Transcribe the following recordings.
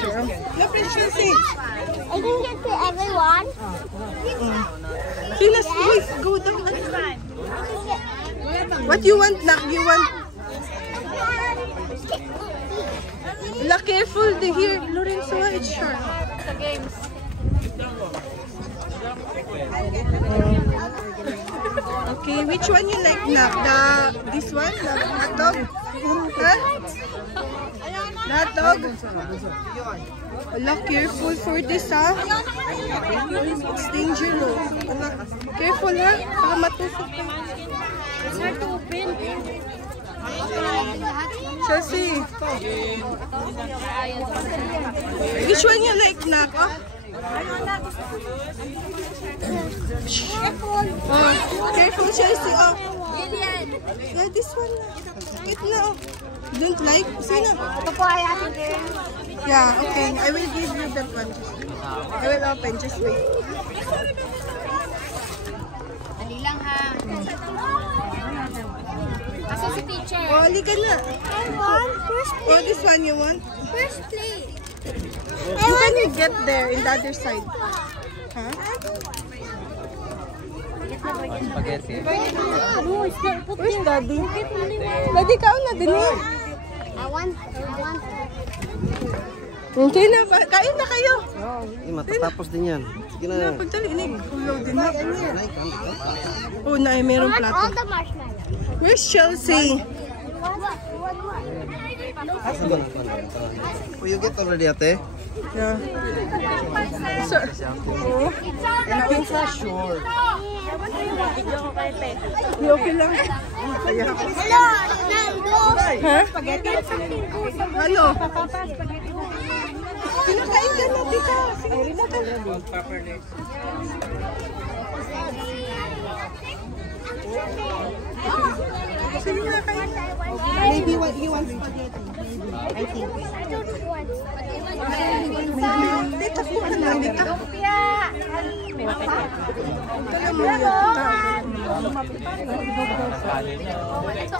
Sure. No pressure, see. I can get to everyone. See, let's go down. What you want, Nak? You want? La, careful. They hear Lorenzo. It's sharp. The games. Okay, which one you like, Nak? This one? The hot dog? Huh? The hot dog? Ala, careful for this, ha? It's dangerous. Ala, careful, ha? Baka matusok ka. It's hard to open. Chelsea. Which one you like, Nak? Oh. Careful, Chelsea. Oh. Yeah, this one. Wait na. You don't like? Sino? Yeah, okay. I will give you that one. I will open. Just wait. Dali lang, ha? Asa si teacher? Oh, halika na. I want first place. Oh, this one you want? First place. You can get there in the other side. Huh? Spaghetti. Where's Daddy? Daddy, kaon na din eh. I want. Okay na ba? Kain na kayo. Matatapos din yan. Sige na. Pagdali, kulo din na. Oh, na, mayroong I want plato. all the marshmallows. Where's Chelsea? Oh, you get already, ate? Yeah. Sir. Oh. Sure. Okay lang. Hello, Nando. Ha? Hello. Pinakain ka na dito. Sige na ka. Sige na kain. Maybe what you want spaghetti. I think. I don't want Dito po ka na dito.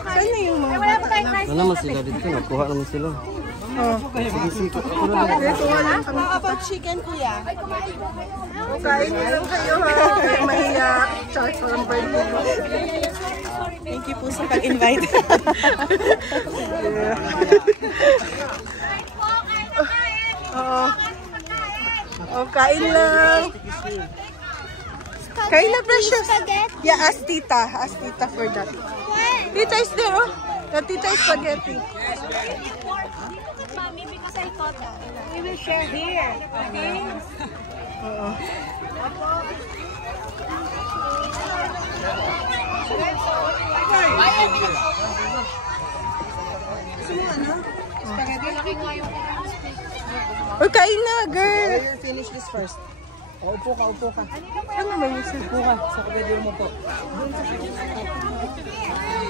Sana yung mga bata? Ano naman sila dito? Nagkuha naman sila. Oh. Sige, sige. Ako na lang. Dito wala kami. About chicken, kuya. Kain niyo lang kayo, ha? Kaya mahiya. Charge for ang birthday. Thank you po sa pag-invite. Oo. Oh, kain lang. Kain na, precious. Yeah, ask tita. Ask tita for that. Tita is there, oh. The tita is spaghetti. Mommy, because I thought we will share here. Okay? Oo. Oh, kain na, girl. Finish this first. Upo ka, upo ka. Ano naman yung Upo ka. Sa kabedyo mo po.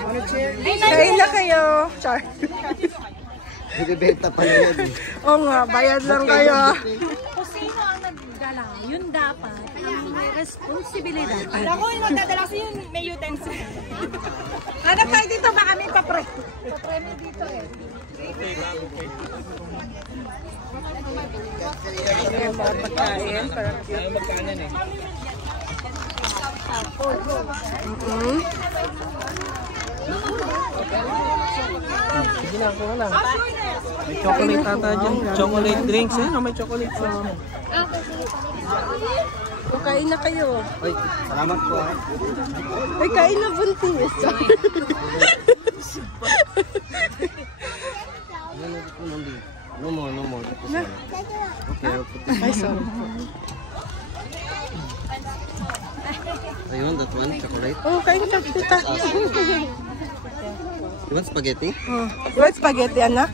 Ano chair? kain na kayo. Char. Bibenta pa na yan. Oo nga, bayad lang kayo. Kung sino ang nagdala, yun dapat may responsibilidad. Ako yung magdadala kasi yung may utensil. Hanap tayo dito ba kami papre? Papremi dito eh. Yung mga pagkain. Parang cute. Sige na, ako na lang. May chocolate ata dyan. Chocolate drinks eh. May chocolate drinks. So, kain na kayo. Ay, salamat po. Ay, kain na buntis. No more, no more. Tapos na. Okay, I'll put it. Ay, sorry. Ayun, that one, chocolate. Oh, kain ka, tita. You want spaghetti? Oh. You want spaghetti, anak?